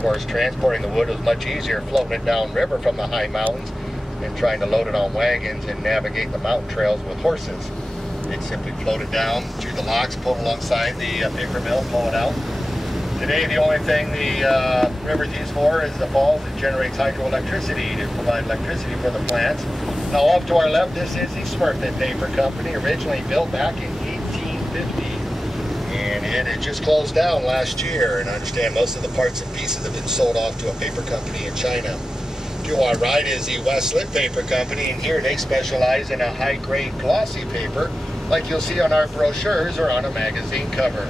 course, transporting the wood was much easier floating it downriver from the high mountains than trying to load it on wagons and navigate the mountain trails with horses. They'd simply float it down through the locks, pull it alongside the paper mill, pull it out. Today, the only thing the river's used for is the falls. It generates hydroelectricity to provide electricity for the plants. Now, off to our left, this is the Smurfit Paper Company, originally built back in 1850. And it had just closed down last year, and I understand most of the parts and pieces have been sold off to a paper company in China. To our right is the Westlit Paper Company, and here they specialize in a high-grade glossy paper like you'll see on our brochures or on a magazine cover.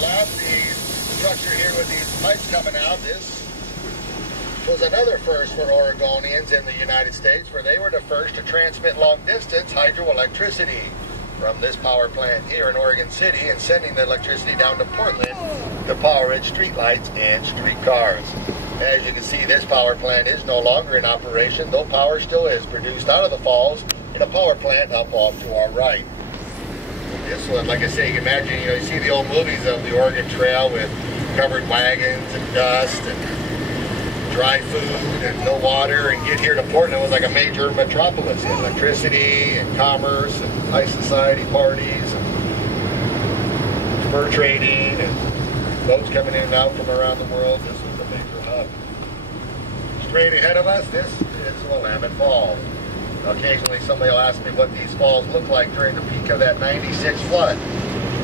Left, the structure here with these pipes coming out, this was another first for Oregonians in the United States, where they were the first to transmit long-distance hydroelectricity from this power plant here in Oregon City and sending the electricity down to Portland to power its streetlights and streetcars. As you can see, this power plant is no longer in operation, though power still is produced out of the falls in a power plant up off to our right. This one, like I say, you can imagine, you see the old movies of the Oregon Trail with covered wagons and dust and dry food and no water, and get here to Portland, it was like a major metropolis. Electricity and commerce and high society parties and fur trading and boats coming in and out from around the world. This was a major hub. Straight ahead of us, this is Willamette Falls. Occasionally somebody will ask me what these falls look like during the peak of that 96 flood.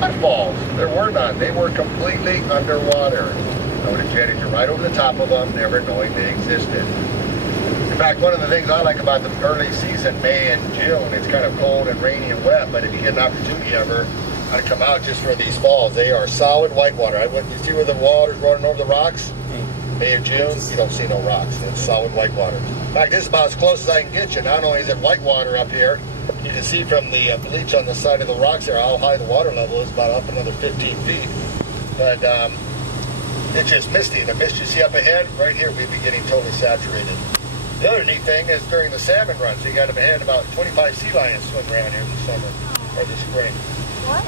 What falls? There were none. They were completely underwater. I would have jetted you right over the top of them, never knowing they existed. In fact, one of the things I like about the early season, May and June, it's kind of cold and rainy and wet, but if you get an opportunity ever, I'd come out just for these falls. They are solid whitewater. You see where the water's running over the rocks? May and June, you don't see no rocks. It's solid whitewater. In fact, this is about as close as I can get you. Not only is it whitewater up here, you can see from the bleach on the side of the rocks there how high the water level is, about up another 15 feet. But it's just misty. The mist you see up ahead, right here, we'd be getting totally saturated. The other neat thing is during the salmon runs, you got up ahead about 25 sea lions swim around here this summer or this spring.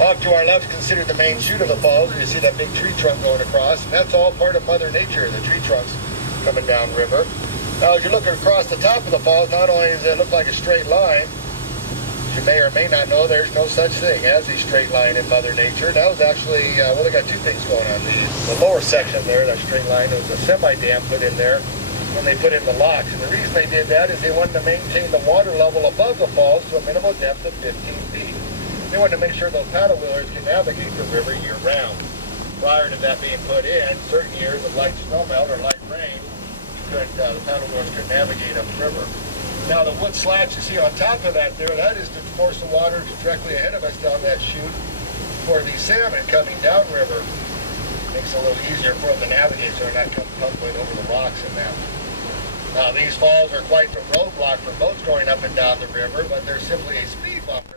Off to our left is considered the main chute of the falls. You see that big tree trunk going across, and that's all part of Mother Nature, the tree trunks coming down river. Now, as you look across the top of the falls, not only does it look like a straight line, you may or may not know there's no such thing as a straight line in Mother Nature. That was actually, well, they got two things going on. The lower section there, that straight line, there was a semi-dam put in there when they put in the locks. And the reason they did that is they wanted to maintain the water level above the falls to a minimal depth of 15 feet. They wanted to make sure those paddle wheelers can navigate the river year-round. Prior to that being put in, certain years of light snowmelt or light rain, the paddle wheelers could navigate upriver. Now the wood slats you see on top of that there, that is to force the water directly ahead of us down that chute for the salmon coming downriver. Makes it a little easier for them to navigate so they're not tumbling over the rocks and that. Now these falls are quite the roadblock for boats going up and down the river, but they're simply a speed bumper.